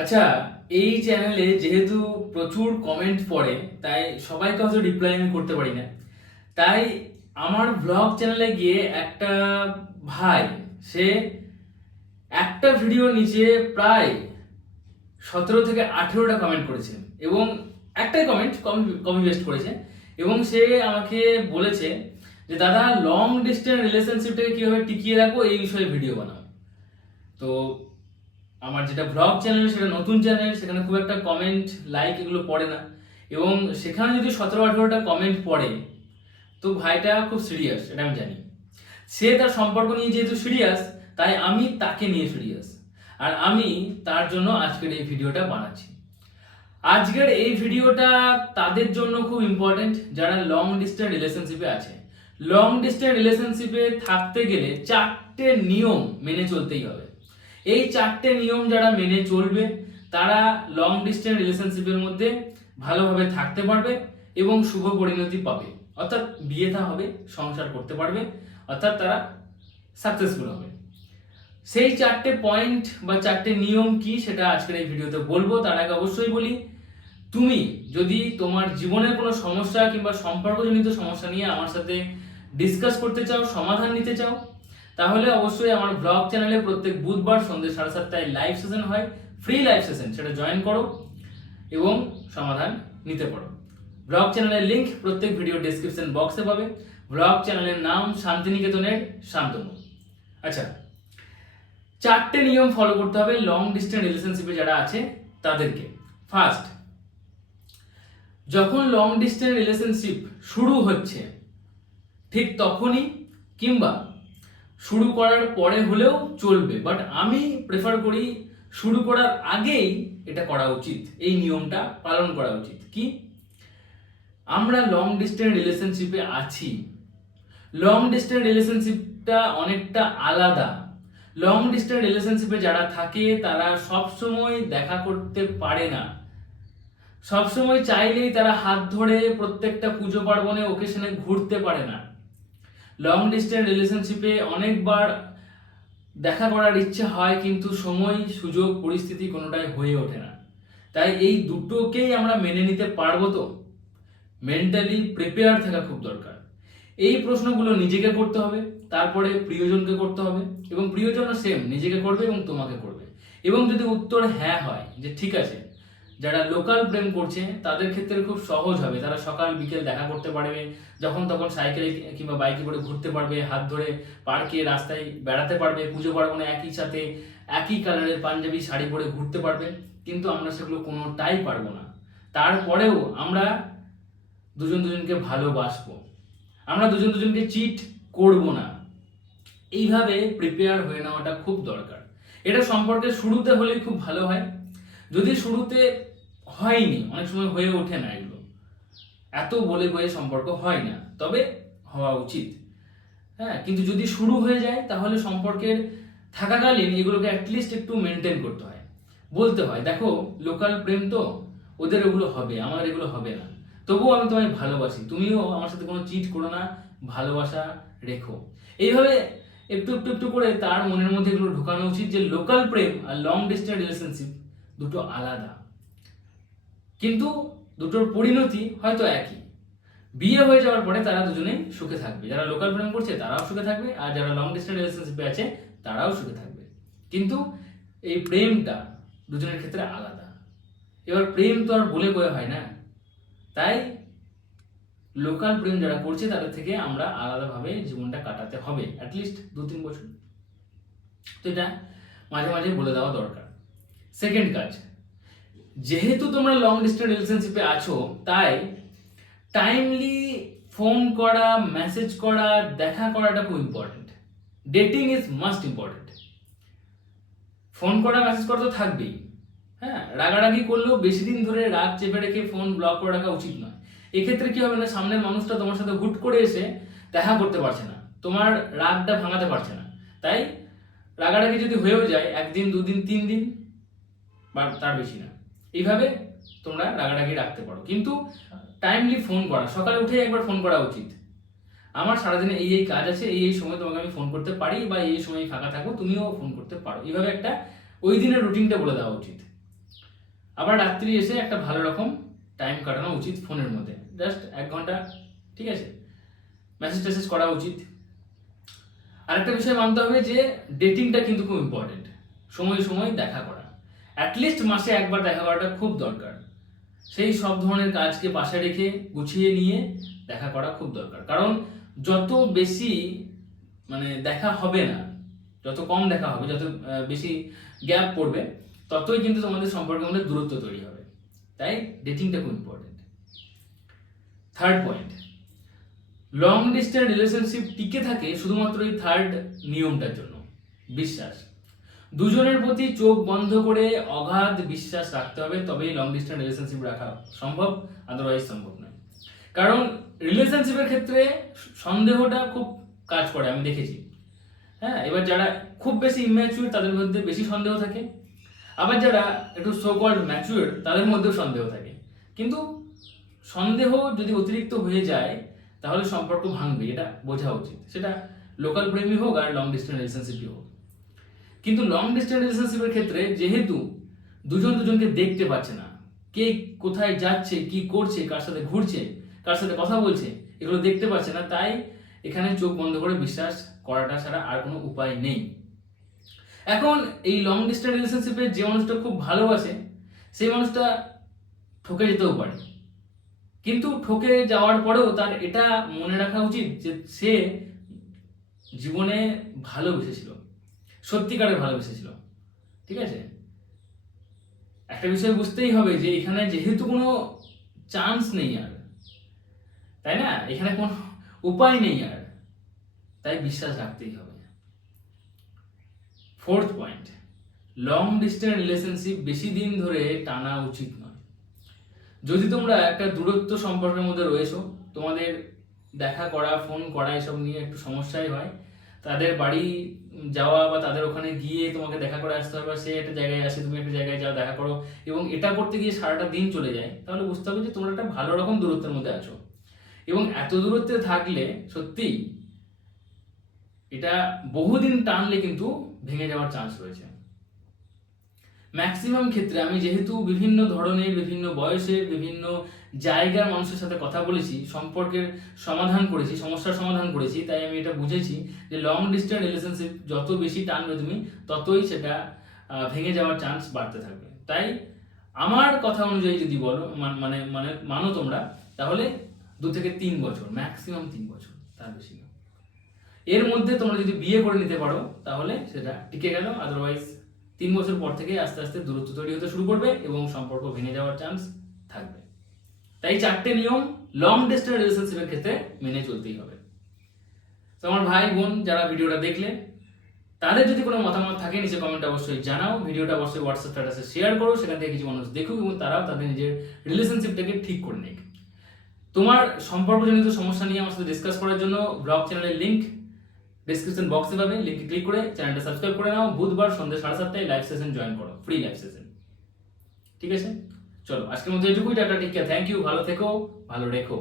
আচ্ছা এই চ্যানেলে যেহেতু প্রচুর কমেন্ট পড়ে, তাই সবাইকে হয়তো রিপ্লাই আমি করতে পারি না। তাই আমার ব্লগ চ্যানেলে গিয়ে একটা ভাই, সে একটা ভিডিওর নিচে প্রায় সতেরো থেকে আঠেরোটা কমেন্ট করেছে এবং একটাই কমেন্ট কপি কপি পেস্ট করেছে এবং সে আমাকে বলেছে যে, দাদা লং ডিস্টেন্স রিলেশনশিপটাকে কীভাবে টিকিয়ে রাখব? এই বিষয়ে ভিডিও বানাও। তো আমার যেটা ব্লগ চ্যানেল সেটা নতুন চ্যানেল সেখানে খুব একটা কমেন্ট লাইক এগুলো পড়ে না। এবং সেখানে যদি সতেরো আঠেরোটা কমেন্ট পড়ে, তো ভাইটা খুব সিরিয়াস এটা আমি জানি। সে তার সম্পর্ক নিয়ে যেহেতু সিরিয়াস তাই আমি তাকে নিয়ে সিরিয়াস আর আমি তার জন্য আজকের এই ভিডিওটা বানাচ্ছি। আজকের এই ভিডিওটা তাদের জন্য খুব ইম্পর্টেন্ট যারা লং ডিস্টেন্স রিলেশনশিপে আছে। লং ডিস্টেন্স রিলেশনশিপে থাকতে গেলে চারটে নিয়ম মেনে চলতেই হবে। এই চারটে নিয়ম যারা মেনে চলবে, তারা লং ডিস্টেন্স রিলেশনশিপের মধ্যে ভালোভাবে থাকতে পারবে এবং শুভ পরিণতি পাবে। অর্থাৎ বিয়ে থা হবে, সংসার করতে পারবে, অর্থাৎ তারা সাকসেসফুল হবে। সেই চারটে পয়েন্ট বা চারটে নিয়ম কি সেটা আজকের এই ভিডিওতে বলব। তার আগে অবশ্যই বলি, তুমি যদি তোমার জীবনের কোনো সমস্যা কিংবা সম্পর্কজনিত সমস্যা নিয়ে আমার সাথে ডিসকাস করতে চাও, সমাধান নিতে চাও তাহলে অবশ্যই আমার ব্লগ চ্যানেলে প্রত্যেক বুধবার সন্ধ্যে সাড়ে সাতটায় লাইভ সেশন হয়। ফ্রি লাইভ সেশন সেটা জয়েন করো এবং সমাধান নিতে পারো। ব্লগ চ্যানেলের লিঙ্ক প্রত্যেক ভিডিও ডেসক্রিপশন বক্সে পাবে। ব্লগ চ্যানেলের নাম শান্তিনিকেতনের শান্তনু। আচ্ছা চারটে নিয়ম ফলো করতে হবে লং ডিস্টেন্স রিলেশনশিপে যারা আছে তাদেরকে। ফার্স্ট যখন লং ডিস্টেন্স রিলেশনশিপ শুরু হচ্ছে, ঠিক তখনই কিংবা শুরু করার পরে হলেও চলবে বাট আমি প্রেফার করি শুরু করার আগেই এটা করা উচিত, এই নিয়মটা পালন করা উচিত। কি? আমরা লং ডিস্টেন্স রিলেশনশিপে আছি। লং ডিস্টেন্স রিলেশনশিপটা অনেকটা আলাদা। লং ডিস্টেন্স রিলেশনশিপে যারা থাকে, তারা সব সময় দেখা করতে পারে না। সবসময় চাইলেই তারা হাত ধরে প্রত্যেকটা পুজো পার্বণে ওকেশনে ঘুরতে পারে না। লং ডিস্টেন্স রিলেশনশিপে অনেকবার দেখা করার ইচ্ছে হয়, কিন্তু সময়, সুযোগ, পরিস্থিতি কোনোটাই হয়ে ওঠে না। তাই এই দুটোকেই আমরা মেনে নিতে পারব তো? মেন্টালি প্রিপেয়ার থাকা খুব দরকার। এই প্রশ্নগুলো নিজেকে করতে হবে, তারপরে প্রিয়জনকে করতে হবে, এবং প্রিয়জনও সেম নিজেকে করবে এবং তোমাকে করবে। এবং যদি উত্তর হ্যাঁ হয়, যে ঠিক আছে যারা লোকাল প্রেম করছে, তাদের ক্ষেত্রে খুব সহজ হবে। তারা সকাল, বিকেল দেখা করতে পারবে, যখন তখন সাইকেলে কিংবা বাইকে করে ঘুরতে পারবে, হাত ধরে পার্কে, রাস্তায় বেড়াতে পারবে, পুজো পার্বণে একই সাথে একই কালারের পাঞ্জাবি, শাড়ি পরে ঘুরতে পারবে, কিন্তু আমরা সেগুলো কোনোটাই পারব না। তারপরেও আমরা দুজন দুজনকে ভালোবাসবো। আমরা দুজন দুজনকে চিট করব না। এইভাবে প্রিপেয়ার হয়ে নেওয়াটা খুব দরকার। এটা সম্পর্কে শুরুতে হলে খুব ভালো হয়। যদি শুরুতে হয়নি, অনেক সময় হয়ে ওঠে না এগুলো। এত বলে বয়ে সম্পর্ক হয় না, তবে হওয়া উচিত। হ্যাঁ কিন্তু যদি শুরু হয়ে যায়, তাহলে সম্পর্কের থাকাকালীন এগুলোকে অ্যাটলিস্ট একটু মেনটেন করতে হয়। বলতে হয়, দেখো লোকাল প্রেম তো, ওদের ওগুলো হবে আমার এগুলো হবে না। তবুও আমি তোমায় ভালোবাসি, তুমিও আমার সাথে কোনো চিট করো না, ভালোবাসা রেখো। এইভাবে একটু একটু একটু করে তার মনের মধ্যে এগুলো ঢোকানো উচিত যে লোকাল প্রেম আর লং ডিস্টেন্স রিলেশনশিপ দুটো আলাদা। কিন্তু দুটোর পরিণতি হয়তো একই। বিয়ে হয়ে যাওয়ার পরে তারা দুজনেই সুখে থাকবে। যারা লোকাল প্রেম করছে তারাও সুখে থাকবে, আর যারা লং ডিস্টেন্স রিলেশনশিপে আছে তারাও সুখে থাকবে। কিন্তু এই প্রেমটা দুজনের ক্ষেত্রে আলাদা। এবার প্রেম তো আর বলে কয়ে হয় না। তাই লোকাল প্রেম যারা করছে তাদের থেকে আমরা আলাদাভাবে জীবনটা কাটাতে হবে অ্যাটলিস্ট দু তিন বছর। তো এটা মাঝে মাঝে বলে দেওয়া দরকার। সেকেন্ড কাজ যেহেতু তোমরা লং ডিস্টেন্স রিলেশনশিপে আছো, তাই টাইমলি ফোন করা মেসেজ করা, দেখা করাটা খুব important dating is must important phone করা মেসেজ করা তো থাকবেই। হ্যাঁ রাগারাগি করলেও বেশি দিন ধরে রাগ চেপে রেখে ফোন ব্লক করে রাখা উচিত নয়। এক্ষেত্রে কি হবে না, সামনের মানুষটা তোমার সাথে হুট করে এসে দেখা করতে পারছে না। তোমার রাগটা ভাঙাতে পারছে না। তাই রাগারাগি যদি হয়েও যায়, একদিন, দুদিন, তিন দিন, বা তার বেশি না। এইভাবে তোমরা রাগারাগি রাখতে পারো। কিন্তু টাইমলি ফোন করা, সকালে উঠে একবার ফোন করা উচিত। আমার সারাদিনে এই এই কাজ আছে, এই এই সময় তোমাকে আমি ফোন করতে পারি বা এই সময় ফাঁকা থাকো তুমিও ফোন করতে পারো। এইভাবে একটা ওই দিনের রুটিনটা বলে দেওয়া উচিত। আবার রাত্রি এসে একটা ভালো রকম টাইম কাটানো উচিত ফোনের মধ্যে। জাস্ট এক ঘণ্টা, ঠিক আছে? মেসেজ টেসেজ করা উচিত। আরেকটা বিষয় মানতে হবে যে ডেটিংটা কিন্তু খুব ইম্পর্টেন্ট সময় সময় দেখা করা। অ্যাটলিস্ট মাসে একবার দেখা করাটা খুব দরকার। সেই সব ধরনের কাজকে পাশে রেখে গুছিয়ে নিয়ে দেখা করা খুব দরকার। কারণ যত বেশি মানে দেখা হবে না, যত কম দেখা হবে, যত বেশি গ্যাপ পড়বে, ততই কিন্তু তোমাদের সম্পর্কের মধ্যে দূরত্ব তৈরি হবে। তাই ডেটিংটা খুব important third point long distance relationship টিকে থাকে শুধুমাত্র এই থার্ড নিয়মটার জন্য। বিশ্বাস দুজনের প্রতি চোখ বন্ধ করে অগাধ বিশ্বাস রাখতে হবে, তবেই লং ডিস্টেন্স রিলেশনশিপ রাখা সম্ভব আদারওয়াইজ সম্ভব নয়। কারণ রিলেশনশিপের ক্ষেত্রে সন্দেহটা খুব কাজ করে, আমি দেখেছি। হ্যাঁ এবার যারা খুব বেশি ইম্যাচুর তাদের মধ্যে বেশি সন্দেহ থাকে। আবার যারা একটু সো কল্ড ম্যাচুয়ার তাদের মধ্যেও সন্দেহ থাকে। কিন্তু সন্দেহ যদি অতিরিক্ত হয়ে যায়, তাহলে সম্পর্ক ভাঙবে, এটা বোঝা উচিত। সেটা লোকাল প্রেমই হোক আর লং ডিস্টেন্স রিলেশনশিপই হোক। কিন্তু লং ডিস্টেন্স রিলেশনশিপের ক্ষেত্রে যেহেতু দুজন দুজনকে দেখতে পাচ্ছে না, কে কোথায় যাচ্ছে, কি করছে, কার সাথে ঘুরছে, কার সাথে কথা বলছে, এগুলো দেখতে পাচ্ছে না, তাই এখানে চোখ বন্ধ করে বিশ্বাস করাটা ছাড়া আর কোনো উপায় নেই। এখন এই লং ডিস্টেন্স রিলেশনশিপে যে মানুষটা খুব ভালোবাসে, সেই মানুষটা ঠকে যেতেও পারে। কিন্তু ঠকে যাওয়ার পরেও তার এটা মনে রাখা উচিত যে সে জীবনে ভালোবেসেছিল। সত্যিকারের ভালোবেসেছিল। ঠিক আছে? একটা বিষয় বুঝতেই হবে যে এখানে যেহেতু কোনো চান্স নেই আর। তাই না? এখানে কোনো উপায় নেই আর। তাই বিশ্বাস রাখতেই হবে। Fourth point long distance relationship বেশি দিন ধরে টানা উচিত নয়। যদি তোমরা একটা দূরত্ব সম্পর্কের মধ্যে রয়েছো, তোমাদের দেখা করা ফোন করা এসব নিয়ে একটু সমস্যাই হয়। তাদের বাড়ি যাওয়া বা তাদের ওখানে গিয়ে তোমাকে দেখা করে আসতে হবে, বা সে একটা জায়গায় আসে তুমি একটা জায়গায় যাও, দেখা করো। এবং এটা করতে গিয়ে সারাটা দিন চলে যায়। তাহলে বুঝতে হবে যে তোমরা একটা ভালো রকম দূরত্বের মধ্যে আছো। এবং এত দূরত্বে থাকলে সত্যি এটা বহুদিন টানলে কিন্তু ভেঙে যাওয়ার চান্স রয়েছে। ম্যাক্সিমাম ক্ষেত্রে আমি যেহেতু বিভিন্ন ধরনের, বিভিন্ন বয়সের, বিভিন্ন জায়গার মানুষের সাথে কথা বলেছি, সম্পর্কের সমাধান করেছি, সমস্যার সমাধান করেছি, তাই আমি এটা বুঝেছি যে লং ডিস্টেন্স রিলেশনশিপ যত বেশি টানবে তুমি, ততই সেটা ভেঙে যাওয়ার চান্স বাড়তে থাকবে। তাই আমার কথা অনুযায়ী যদি বলো মানে মানে মানো তোমরা, তাহলে দু থেকে তিন বছর ম্যাক্সিমাম তিন বছর, তার বেশি এর মধ্যে তোমরা যদি বিয়ে করে নিতে পারো, তাহলে সেটা টিকে গেল আদারওয়াইজ তিন বছর পর থেকে আস্তে আস্তে দূরত্ব তৈরি হতে শুরু করবে এবং সম্পর্ক ভেঙে যাওয়ার চান্স থাকবে। তাই চারটে নিয়ম লং ডিস্টেন্স রিলেশনশিপের ক্ষেত্রে মেনে চলতেই হবে। তো আমার ভাই, বোন যারা ভিডিওটা দেখলে, তাদের যদি কোনো মতামত থাকে, নিচে কমেন্ট অবশ্যই জানাও। ভিডিওটা অবশ্যই হোয়াটসঅ্যাপ স্ট্যাটাসে শেয়ার করো, সেখান থেকে কিছু মানুষ দেখুক এবং তারাও তাদের নিজের রিলেশনশিপটাকে ঠিক করে নিক। তোমার সম্পর্কজনিত সমস্যা নিয়ে আমার সাথে ডিসকাস করার জন্য ব্লগ চ্যানেলের লিংক ডিসক্রিপশন বক্সে পাবেন লিঙ্কে ক্লিক করে চ্যানেলটা সাবস্ক্রাইব করে নাও। বুধবার সন্ধ্যা সাড়ে সাতটায় লাইভ সেশন জয়েন করো ফ্রি লাইভ সেশন ঠিক আছে? চলো, আজকের মধ্যে এটুকুই, টাটা টিকা থ্যাংক ইউ ভালো থেকো, ভালো রেখো।